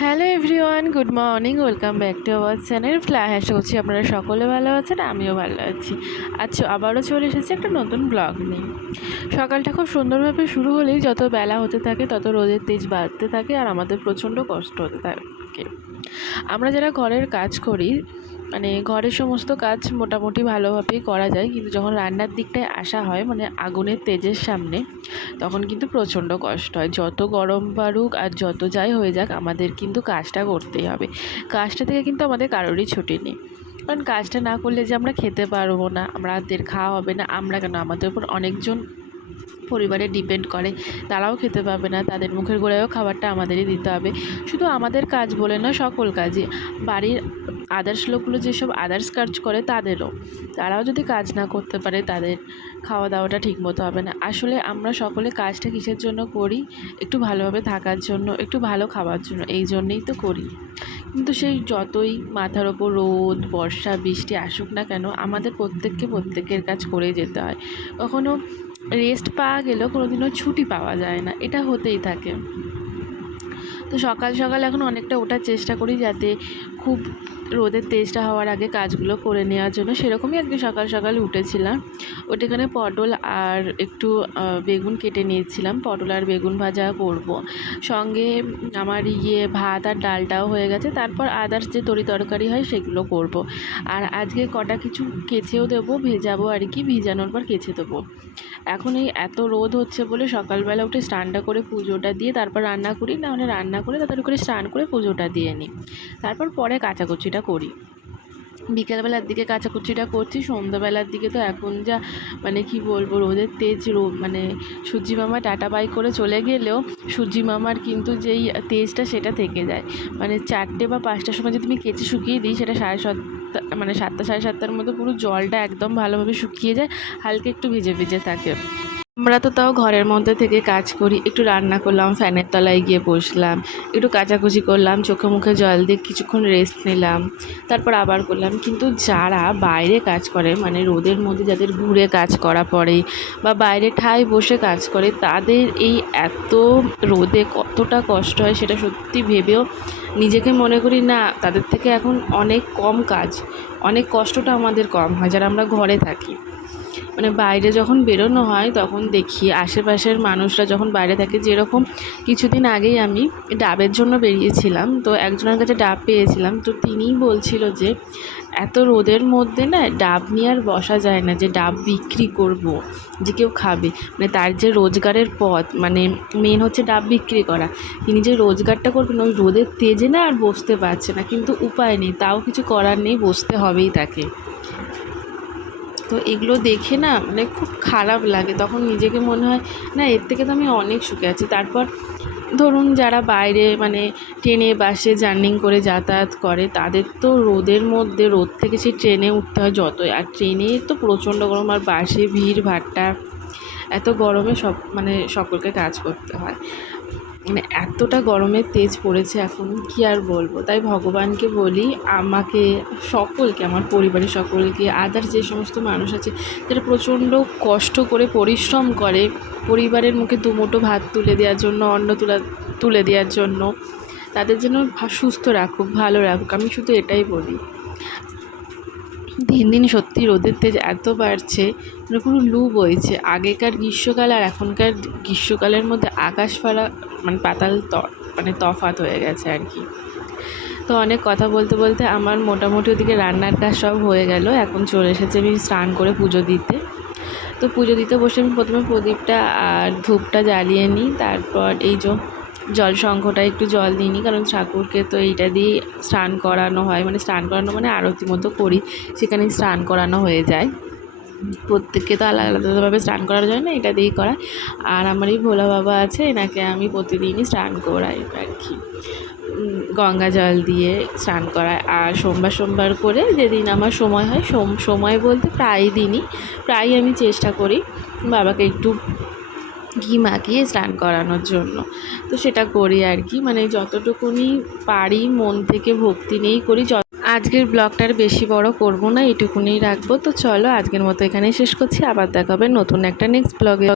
Hello everyone, good morning, welcome back to our channel fly hash করছি আপনারা সকলে ভালো আছেন, আমিও ভালো আছি। আচ্ছা আবারও চলে এসেছি একটা নতুন ব্লগ নিয়ে। সকালটা খুব সুন্দরভাবে শুরু হলেই যত বেলা হতে থাকে, তত রোদের তেজ বাড়তে থাকে আর আমাদের প্রচণ্ড কষ্ট হতে থাকে। আমরা যারা ঘরের কাজ করি মানে ঘরের সমস্ত কাজ মোটামুটি ভালোভাবেই করা যায়। কিন্তু যখন রান্নার দিকটায় আসা হয় মানে আগুনের তেজের সামনে, তখন কিন্তু প্রচণ্ড কষ্ট হয়। যত গরম বাড়ুক আর যত যাই হয়ে যাক, আমাদের কিন্তু কাজটা করতেই হবে। কাজটা থেকে কিন্তু আমাদের কারোরই ছুটি নেই। কারণ কাজটা না করলে যে আমরা খেতে পারব না আমাদের খাওয়া হবে না, আমরা কেন? আমাদের উপর অনেকজন পরিবারে ডিপেন্ড করে। তারাও খেতে পাবে না, তাদের মুখের গোড়ায়ও খাবারটা আমাদেরই দিতে হবে। শুধু আমাদের কাজ বলে না সকল কাজই। বাড়ির আদার্স লোকগুলো যেসব আদার্স কাজ করে তাদেরও। তারাও যদি কাজ না করতে পারে, তাদের খাওয়া দাওয়াটা ঠিক মতো হবে না। আসলে আমরা সকলে কাজটা কিসের জন্য করি? একটু ভালোভাবে থাকার জন্য, একটু ভালো খাওয়ার জন্য, এই জন্যেই তো করি। কিন্তু সেই যতই মাথার ওপর রোদ, বর্ষা, বৃষ্টি আসুক না কেন, আমাদের প্রত্যেককে প্রত্যেকের কাজ করে যেতে হয়। কখনো রেস্ট পাওয়া গেলেও কোনো দিনও ছুটি পাওয়া যায় না, এটা হতেই থাকে। তো সকাল সকাল এখন অনেকটা ওঠার চেষ্টা করি যাতে খুব রোদের তেজটা হওয়ার আগে কাজগুলো করে নেওয়ার জন্য সেরকমই আজকে সকাল সকাল উঠেছিলাম। ওটাখানে পটল আর একটু বেগুন কেটে নিয়েছিলাম। পটল আর বেগুন ভাজা করব। সঙ্গে আমার ইয়ে ভাত আর ডালটাও হয়ে গেছে। তারপর আদার্স যে তরি তরকারি হয় সেগুলো করব। আর আজকে কটা কিছু কেচেও দেবো, ভেজাবো আর কি, ভিজানোর পর কেচে দেবো। এখন এই এত রোদ হচ্ছে বলে সকালবেলা উঠে স্নানটা করে পুজোটা দিয়ে তারপর রান্না করি, না হলে রান্না করে তাড়াতাড়ি করে স্নান করে পুজোটা দিয়ে নিই। তারপর পরে কাচাকুচিটা করি। বিকেলবেলার দিকে কাচাকুচিটা করছি, সন্ধ্যাবেলার দিকে তো এখন যা মানে কি বলব, রোদের তেজ রো মানে সূর্যি মামা টাটা বাই করে চলে গেলেও সূর্যি মামার কিন্তু যেই তেজটা সেটা থেকে যায়। মানে চারটে বা পাঁচটার সময় যদি আমি কেচে শুকিয়ে দিই, সেটা সাড়ে সাতটা মানে সাতটা সাড়ে সাতটার মধ্যে পুরো জলটা একদম ভালোভাবে শুকিয়ে যায়, হালকা একটু ভিজে ভিজে থাকে। আমরা তো তাও ঘরের মধ্যে থেকে কাজ করি, একটু রান্না করলাম, ফ্যানের তলায় গিয়ে বসলাম, একটু কাচাকুচি করলাম, চোখে মুখে জল দিয়ে কিছুক্ষণ রেস্ট নিলাম, তারপর আবার করলাম। কিন্তু যারা বাইরে কাজ করে মানে রোদের মধ্যে যাদের ঘুরে কাজ করা পড়ে বা বাইরে ঠায় বসে কাজ করে, তাদের এই এত রোদে কতটা কষ্ট হয় সেটা সত্যি ভেবেও নিজেকে মনে করি না, তাদের থেকে এখন অনেক কম কাজ, অনেক কষ্টটা আমাদের কম হয় যারা আমরা ঘরে থাকি। মানে বাইরে যখন বেরোনো হয় তখন দেখি আশেপাশের মানুষরা যখন বাইরে থাকে, যেরকম কিছুদিন আগেই আমি ডাবের জন্য বেরিয়েছিলাম, তো একজনের কাছে ডাব পেয়েছিলাম, তো তিনিই বলছিল যে, এত রোদের মধ্যে না ডাব নিয়ে আর বসা যায় না, যে ডাব বিক্রি করব, যে কেউ খাবে। মানে তার যে রোজগারের পথ মানে মেন হচ্ছে ডাব বিক্রি করা। তিনি যে রোজগারটা করবেন, ওই রোদের তেজে না আর বসতে পারছে না, কিন্তু উপায় নেই, তাও কিছু করার নেই, বসতে হবেই তাকে। তো এগুলো দেখে না মানে খুব খারাপ লাগে। তখন নিজেকে মনে হয়, না, এর থেকে তো আমি অনেক সুখে আছি। তারপর ধরুন যারা বাইরে মানে ট্রেনে, বাসে জার্নিং করে যাতায়াত করে, তাদের তো রোদের মধ্যে, রোদ থেকে সেই ট্রেনে উঠতে হয় যতই। আর ট্রেনে তো প্রচণ্ড গরম, আর বাসে ভিড়, ভাট্টা, এত গরমে সব মানে সকলকে কাজ করতে হয়। মানে এতটা গরমের তেজ পড়েছে এখন, কি আর বলব? তাই ভগবানকে বলি, আমাকে সকলকে, আমার পরিবারের সকলকে আদার যে সমস্ত মানুষ আছে, যারা প্রচণ্ড কষ্ট করে পরিশ্রম করে পরিবারের মুখে দুমুঠো ভাত তুলে দেওয়ার জন্য, অন্ন তুলা, তুলে দেওয়ার জন্য, তাদের জন্য সুস্থ রাখুক, ভালো রাখুক, আমি শুধু এটাই বলি। দিন দিন সত্যি রোদের তেজ এত বাড়ছে মানে পুরো লু বইছে। আগেকার গ্রীষ্মকাল আর এখনকার গ্রীষ্মকালের মধ্যে আকাশ ফালা মানে পাতাল ত মানে তফাত হয়ে গেছে আর কি। তো অনেক কথা বলতে বলতে আমার মোটামুটি ওদিকে রান্নার কাজ সব হয়ে গেল। এখন চলে এসেছে আমি স্নান করে পুজো দিতে। তো পুজো দিতে বসে আমি প্রথমে প্রদীপটা আর ধূপটা জ্বালিয়ে নিই। তারপর এই যে জল শঙ্খটা একটু জল দিই নি কারণ ঠাকুরকে তো এইটা দিয়েই স্নান করানো হয়। মানে স্নান করানো মানে আরতি মতো করি। সেখানে স্নান করানো হয়ে যায়। প্রত্যেককে তো আলাদা আলাদাভাবে স্নান যায় না এটা দিয়েই করায়। আর আমার এই ভোলা বাবা আছে, এনাকে আমি প্রতিদিনই স্নান করাই আর কি। গঙ্গা জল দিয়ে স্নান করায়। আর সোমবার সোমবার করে যেদিন আমার সময় হয়, সোম, সময় বলতে প্রায় দিনই প্রায় আমি চেষ্টা করি বাবাকে একটু ঘি মাখিয়ে স্নান করানোর জন্য। তো সেটা করি আর কি। মানে যতটুকুনি পারি, মন থেকে ভক্তি নিয়েই করি আজকের ব্লগটার বেশি বড় করব না এটুকুনি রাখব। তো চলো আজকের মতো এখানেই শেষ করছি। আবার দেখাবে নতুন একটা নেক্সট ব্লগে